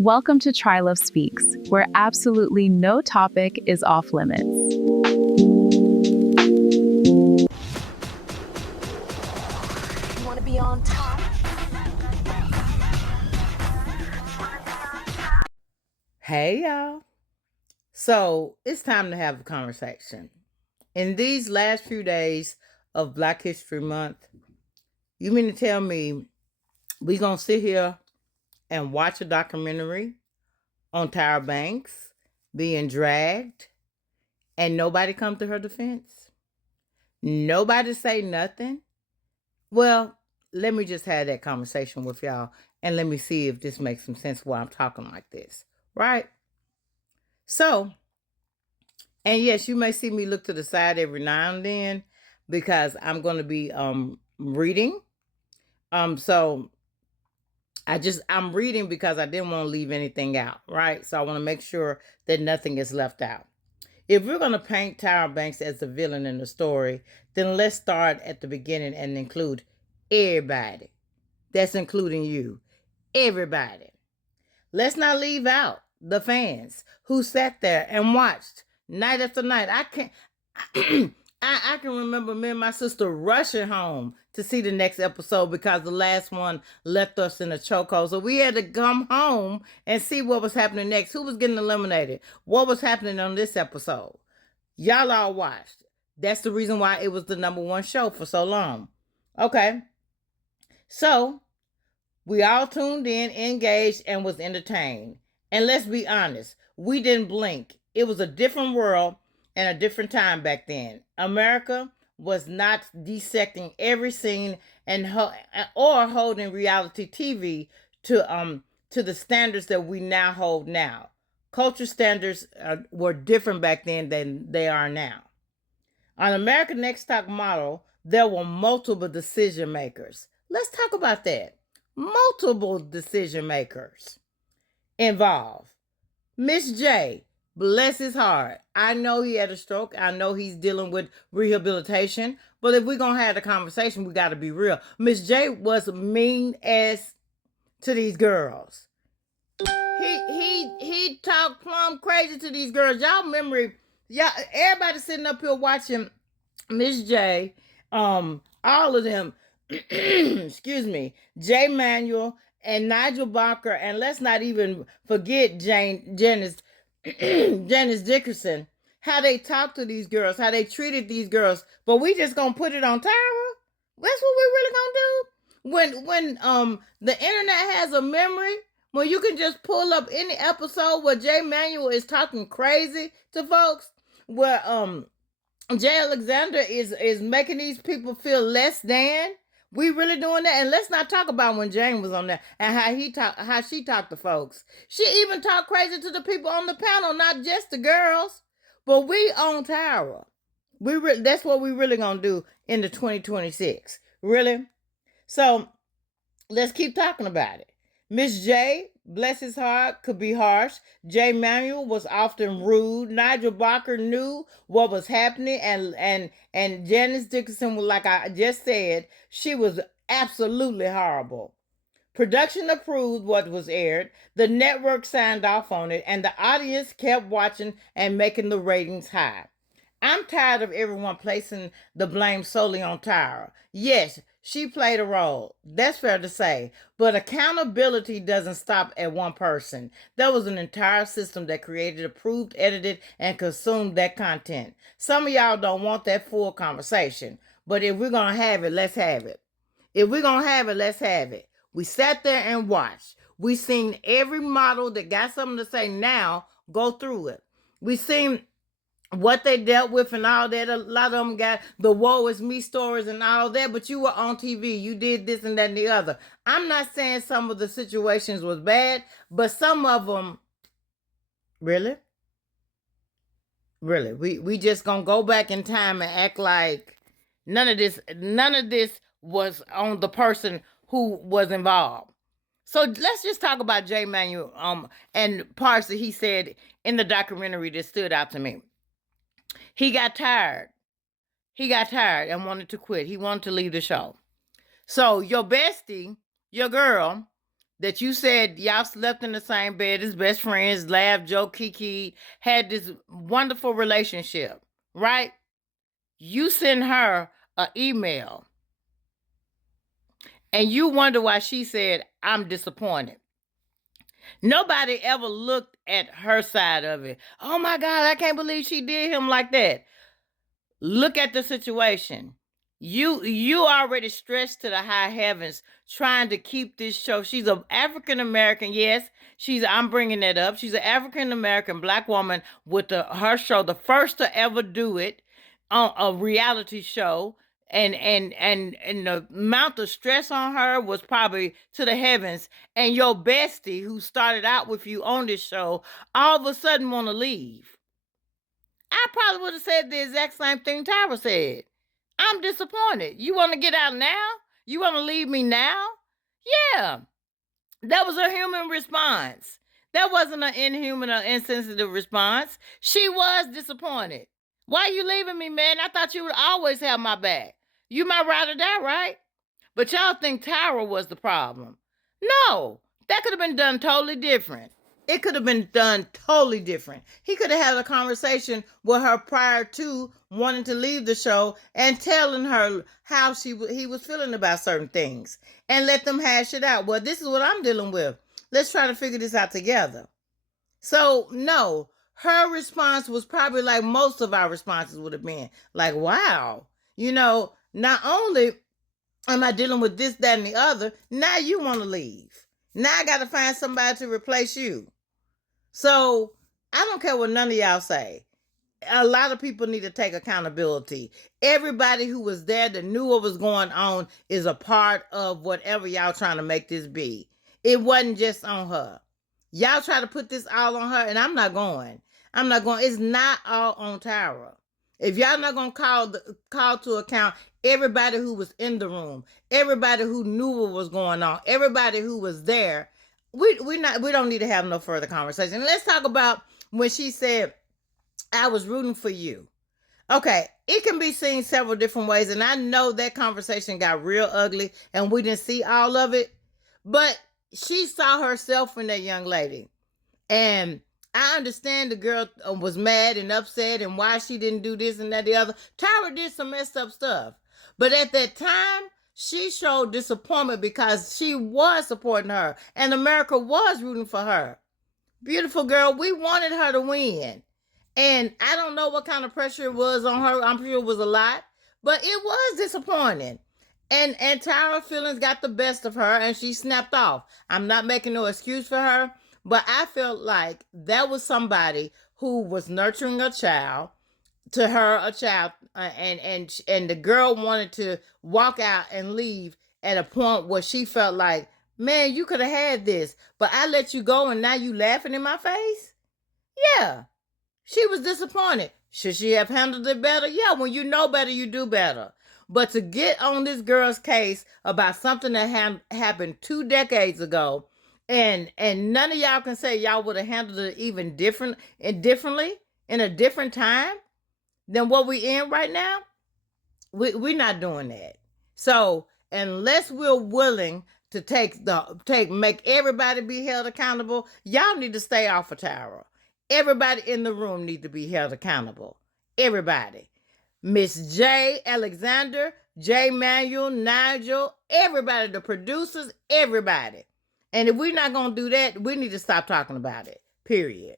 Welcome to Try Love Speaks, where absolutely no topic is off limits. You want to be on top? Hey, y'all. So it's time to have a conversation. In these last few days of Black History Month, you mean to tell me we gonna sit here and watch a documentary on Tyra Banks being dragged and nobody come to her defense? Nobody say nothing? Well, let me just have that conversation with y'all and let me see if this makes some sense why I'm talking like this, right? So, and yes, you may see me look to the side every now and then because I'm going to be reading. So I'm reading because I didn't want to leave anything out, right? So I want to make sure that nothing is left out. If we're going to paint Tyra Banks as the villain in the story, then let's start at the beginning and include everybody. That's including you. Everybody. Let's not leave out the fans who sat there and watched night after night. I can't. I can remember me and my sister rushing home to see the next episode because the last one left us in a chokehold. So we had to come home and see what was happening next. Who was getting eliminated? What was happening on this episode? Y'all all watched. That's the reason why it was the number one show for so long. Okay. So we all tuned in, engaged, and was entertained. And let's be honest, we didn't blink. It was a different world and a different time back then. America was not dissecting every scene or holding reality TV to the standards that we now hold now. Culture standards were different back then than they are now. On American Next Top Model, there were multiple decision makers. Let's talk about that. Multiple decision makers involved. Miss J, bless his heart. I know he had a stroke. I know he's dealing with rehabilitation. But if we're gonna have the conversation, we gotta be real. Miss J was mean as to these girls. He talked plumb crazy to these girls. Y'all, everybody sitting up here watching Miss J, all of them, excuse me, Jay Manuel and Nigel Barker, and let's not even forget Janice Dickerson, how they talked to these girls, how they treated these girls. But we just gonna put it on Tyra. That's what we really gonna do. When the internet has a memory, when you can just pull up any episode where Jay Manuel is talking crazy to folks, where Jay Alexander is making these people feel less than. We really doing that? And let's not talk about when Jane was on there and how she talked to folks. She even talked crazy to the people on the panel, not just the girls. But we on Tyra. That's what we really gonna do in the 2026. Really? So let's keep talking about it. Miss J, bless his heart, could be harsh. Jay Manuel was often rude. Nigel Barker knew what was happening, and Janice Dickinson was, like I just said, she was absolutely horrible. Production approved what was aired. The network signed off on it, and the audience kept watching and making the ratings high. I'm tired of everyone placing the blame solely on Tyra. Yes, she played a role. That's fair to say. But accountability doesn't stop at one person. There was an entire system that created, approved, edited, and consumed that content. Some of y'all don't want that full conversation. But if we're going to have it, let's have it. If we're going to have it, let's have it. We sat there and watched. We seen every model that got something to say now go through it. We seen what they dealt with and all that. A lot of them got the woe is me stories and all that, but you were on TV. You did this and that and the other. I'm not saying some of the situations was bad, but some of them, really? Really? We just gonna go back in time and act like none of this was on the person who was involved. So let's just talk about Jay Manuel and parts that he said in the documentary that stood out to me. He got tired. He got tired and wanted to quit. He wanted to leave the show. So your bestie, your girl, that you said y'all slept in the same bed as best friends, laughed, joked, kiki, had this wonderful relationship, right? You send her an email and you wonder why she said, I'm disappointed. Nobody ever looked at her side of it. Oh my God, I can't believe she did him like that. Look at the situation. You already stretched to the high heavens trying to keep this show. She's an African American, yes. I'm bringing that up. She's an African American black woman with her show, the first to ever do it on a reality show. And the amount of stress on her was probably to the heavens. And your bestie, who started out with you on this show, all of a sudden want to leave. I probably would have said the exact same thing Tyra said. I'm disappointed. You want to get out now? You want to leave me now? Yeah. That was a human response. That wasn't an inhuman or insensitive response. She was disappointed. Why are you leaving me, man? I thought you would always have my back. You my ride or die, right? But y'all think Tyra was the problem. No, that could have been done totally different. It could have been done totally different. He could have had a conversation with her prior to wanting to leave the show and telling her how he was feeling about certain things and let them hash it out. Well, this is what I'm dealing with. Let's try to figure this out together. So, no, her response was probably like most of our responses would have been like, wow, not only am I dealing with this, that, and the other, now you want to leave. Now I got to find somebody to replace you. So I don't care what none of y'all say. A lot of people need to take accountability. Everybody who was there that knew what was going on is a part of whatever y'all trying to make this be. It wasn't just on her. Y'all try to put this all on her, and I'm not going. It's not all on Tyra. If y'all not going to call to account everybody who was in the room, everybody who knew what was going on, everybody who was there, we don't need to have no further conversation. Let's talk about when she said, I was rooting for you. Okay, it can be seen several different ways, and I know that conversation got real ugly, and we didn't see all of it, but she saw herself in that young lady, and I understand the girl was mad and upset and why she didn't do this and that, the other. Tyra did some messed up stuff, but at that time, she showed disappointment because she was supporting her, and America was rooting for her. Beautiful girl, we wanted her to win. And I don't know what kind of pressure it was on her. I'm sure it was a lot, but it was disappointing. And Tyra's feelings got the best of her and she snapped off. I'm not making no excuse for her, but I felt like that was somebody who was nurturing a child, and the girl wanted to walk out and leave at a point where she felt like, man, you could have had this, but I let you go and now you laughing in my face? Yeah. She was disappointed. Should she have handled it better? Yeah, when you know better, you do better. But to get on this girl's case about something that happened 2 decades ago, and none of y'all can say y'all would have handled it even differently in a different time than what we in right now, we're not doing that. So unless we're willing to make everybody be held accountable, y'all need to stay off of Tyra. Everybody in the room needs to be held accountable. Everybody. Miss J, Alexander, J, Manuel, Nigel, everybody, the producers, everybody. And if we're not going to do that, we need to stop talking about it. Period.